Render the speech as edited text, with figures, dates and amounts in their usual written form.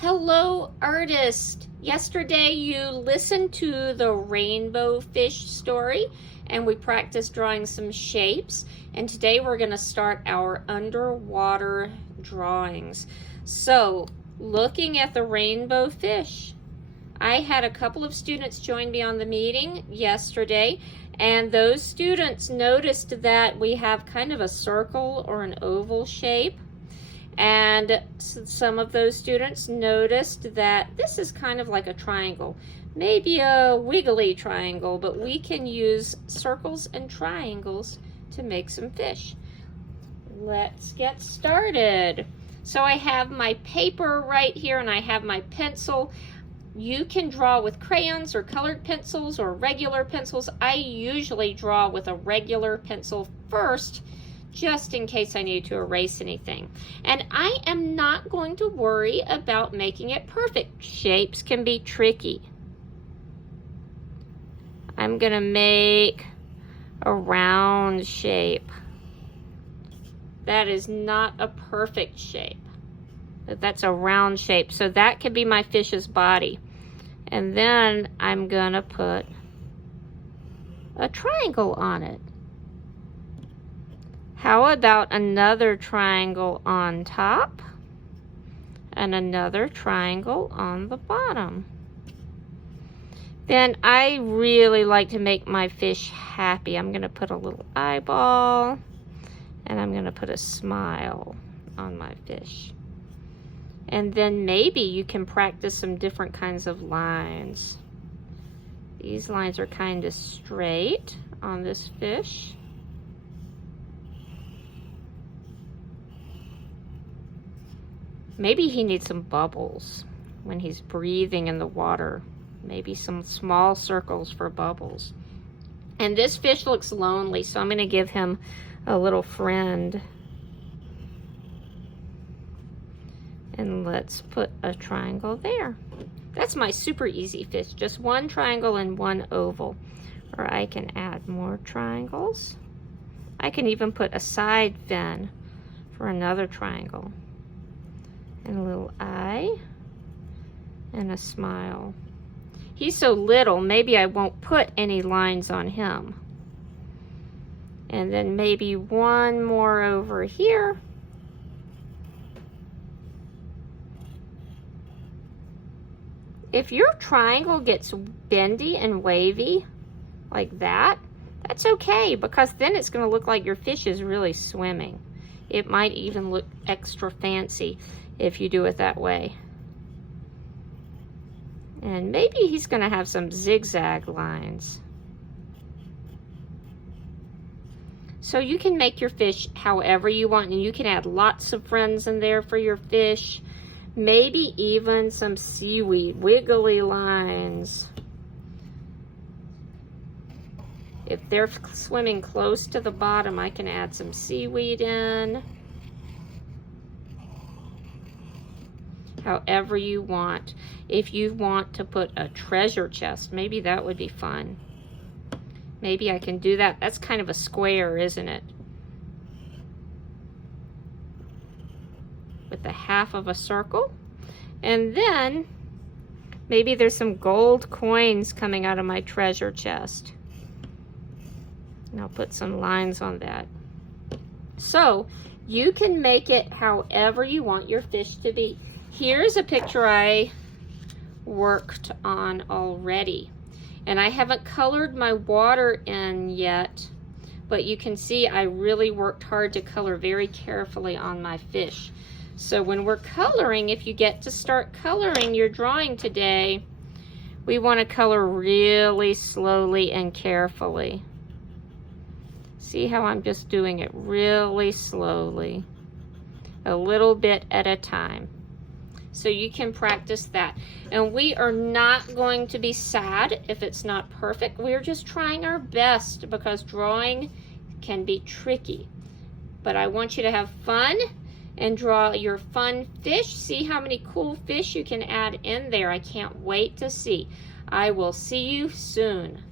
Hello, artist. Yesterday you listened to the rainbow fish story and we practiced drawing some shapes. And today we're going to start our underwater drawings. So, looking at the rainbow fish, I had a couple of students join me on the meeting yesterday, and those students noticed that we have kind of a circle or an oval shape. And some of those students noticed that this is kind of like a triangle, maybe a wiggly triangle, but we can use circles and triangles to make some fish. Let's get started. So I have my paper right here and I have my pencil. You can draw with crayons or colored pencils or regular pencils. I usually draw with a regular pencil first, just in case I need to erase anything. And I am not going to worry about making it perfect. Shapes can be tricky. I'm going to make a round shape. That is not a perfect shape. That's a round shape. So that could be my fish's body. And then I'm going to put a triangle on it. How about another triangle on top and another triangle on the bottom? Then I really like to make my fish happy. I'm going to put a little eyeball and I'm going to put a smile on my fish. And then maybe you can practice some different kinds of lines. These lines are kind of straight on this fish. Maybe he needs some bubbles when he's breathing in the water. Maybe some small circles for bubbles. And this fish looks lonely, so I'm going to give him a little friend. And let's put a triangle there. That's my super easy fish, just one triangle and one oval. Or I can add more triangles. I can even put a side fin for another triangle. And a little eye, and a smile. He's so little, maybe I won't put any lines on him. And then maybe one more over here. If your triangle gets bendy and wavy like that, that's okay, because then it's going to look like your fish is really swimming. It might even look extra fancy if you do it that way. And maybe he's going to have some zigzag lines. So you can make your fish however you want, and you can add lots of friends in there for your fish. Maybe even some seaweed, wiggly lines. If they're swimming close to the bottom, I can add some seaweed in. However you want. If you want to put a treasure chest, maybe that would be fun. Maybe I can do that. That's kind of a square, isn't it? With the half of a circle. And then maybe there's some gold coins coming out of my treasure chest. And I'll put some lines on that. So you can make it however you want your fish to be. Here's a picture I worked on already. And I haven't colored my water in yet, but you can see I really worked hard to color very carefully on my fish. So when we're coloring, if you get to start coloring your drawing today, we want to color really slowly and carefully. See how I'm just doing it really slowly, a little bit at a time. So you can practice that. And we are not going to be sad if it's not perfect. We're just trying our best because drawing can be tricky. But I want you to have fun and draw your fun fish. See how many cool fish you can add in there. I can't wait to see. I will see you soon.